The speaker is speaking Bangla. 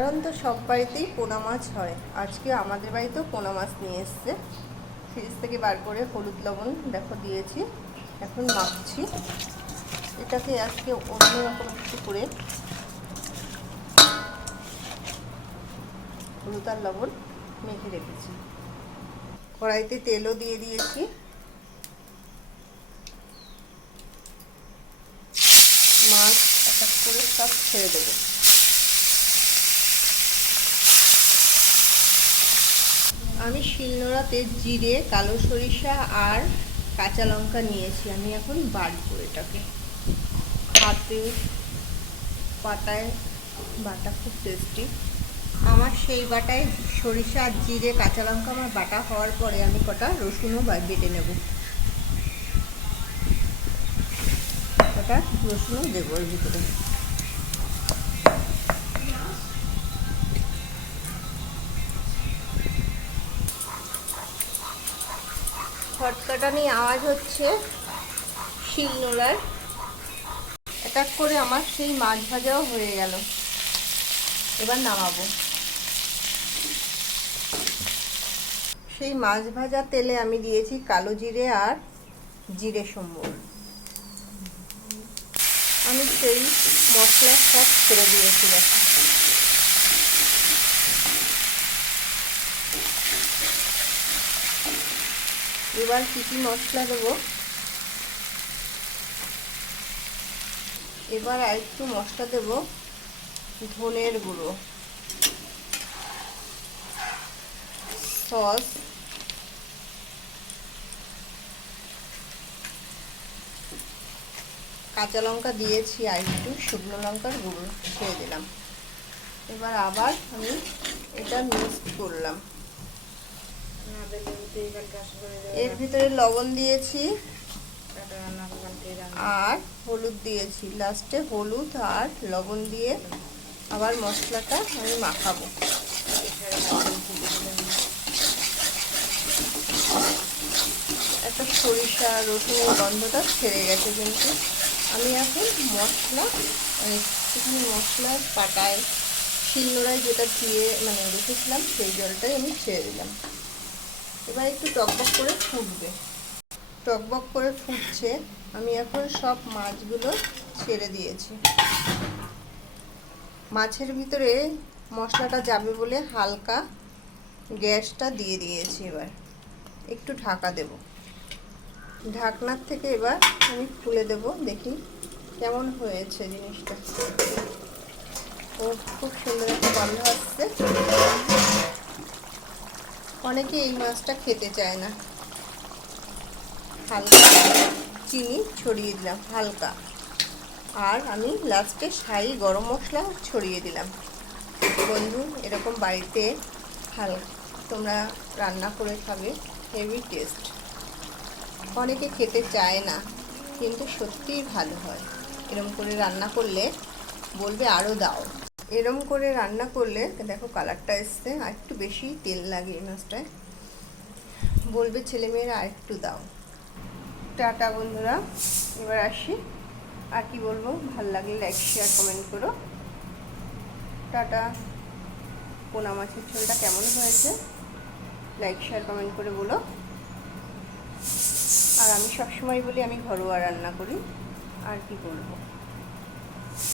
সাধারণত সব বাড়িতেই পোনা মাছ হয়। আজকে আমাদের বাড়িতেও পোনা মাছ নিয়ে এসছে। ফ্রিজ থেকে বার করে হলুদ লবণ, দেখো, দিয়েছি। এখন মাখছি। এটাকে আজকে অন্যরকম একটু করে হলুদ আর লবণ মেখে রেখেছি। কড়াইতে তেলও দিয়ে দিয়েছি। মাছ এক এক করে সব ছেড়ে দেবো। আমি শিলনোড়াতে জিরে, কালো সরিষা আর কাঁচা লঙ্কা নিয়েছি। আমি এখন বাটবো এটাকে। হাতে পাতায় বাটা খুব টেস্টি আমার সেই বাটায় সরিষা আর জিরে, কাঁচা লঙ্কা আমার বাটা হওয়ার পরে আমি কটা রসুনও বেটে নেব। কটা রসুনও দেবো এর ভিতরে। খটকাটানি আওয়াজ হচ্ছে শিলনোড়ার এক এক করে আমার সেই মাছ ভাজাও হয়ে গেল। এবার নামাবো। সেই মাছ ভাজা তেলে আমি দিয়েছি কালো জিরে আর জিরে সম্বর। আমি সেই মশলা সব ছেড়ে দিয়েছি দেখো এবার কী কী মশলা দেবো? এবার একটু মশলা দেবো, ধনের গুঁড়ো। সস। কাঁচা লঙ্কা দিয়েছি আর একটু শুকনো লঙ্কার গুঁড়ো ছেড়ে দিলাম। এবার আবার আমি এটা মিক্স করলাম। এর ভিতরে লবণ দিয়েছি আর হলুদ দিয়েছি। লাস্টে হলুদ আর লবণ দিয়ে আবার মশলাটা আমি মাখাবো। একটা সরিষা রসুনের গন্ধটা ছেড়ে গেছে কিন্তু। আমি এখন মশলা মানে একটুখানি মশলা পাটায় শিলনোড়ায় যেটা দিয়ে মানে রেখেছিলাম, সেই জলটাই আমি ছেড়ে দিলাম। এবার একটু টকবক করে ফুটবে। টকবক করে ফুটছে, আমি এখন সব মাছগুলো ছেড়ে দিয়েছি। মাছের ভিতরে মশলাটা যাবে বলে হালকা গ্যাসটা দিয়ে দিয়েছি এবার। একটু ঢাকা দেব। ঢাকনার থেকে এবার আমি খুলে দেব, দেখি কেমন হয়েছে জিনিসটা। ও খুব সুন্দর একটা গন্ধ আসছে। অনেকে এই মাছটা খেতে চায় না। হালকা চিনি ছড়িয়ে দিলাম, হালকা। আর আমি লাস্টে সাই গরম মশলা ছড়িয়ে দিলাম। বন্ধু, এরকম বাড়িতে হাল তোমরা রান্না করে খাবে হেভি টেস্ট অনেকে খেতে চায় না, কিন্তু সত্যিই ভালো হয়। এরম করে রান্না করলে বলবে আরও দাও। এরম করে রান্না করলে, দেখো কালারটা এসছে, আর একটু বেশি তেল লাগে এই মাছটায়। বলবে ছেলেমেয়েরা, আর একটু দাও। টাটা বন্ধুরা, এবার আসি। আর কি বলব, ভালো লাগলে লাইক শেয়ার কমেন্ট করো। টাটা। পোনা মাছের ঝোলটা কেমন হয়েছে? লাইক শেয়ার কমেন্ট করে বলো। আর আমি সবসময় বলি, আমি ঘরোয়া রান্না করি। আর কি বলব?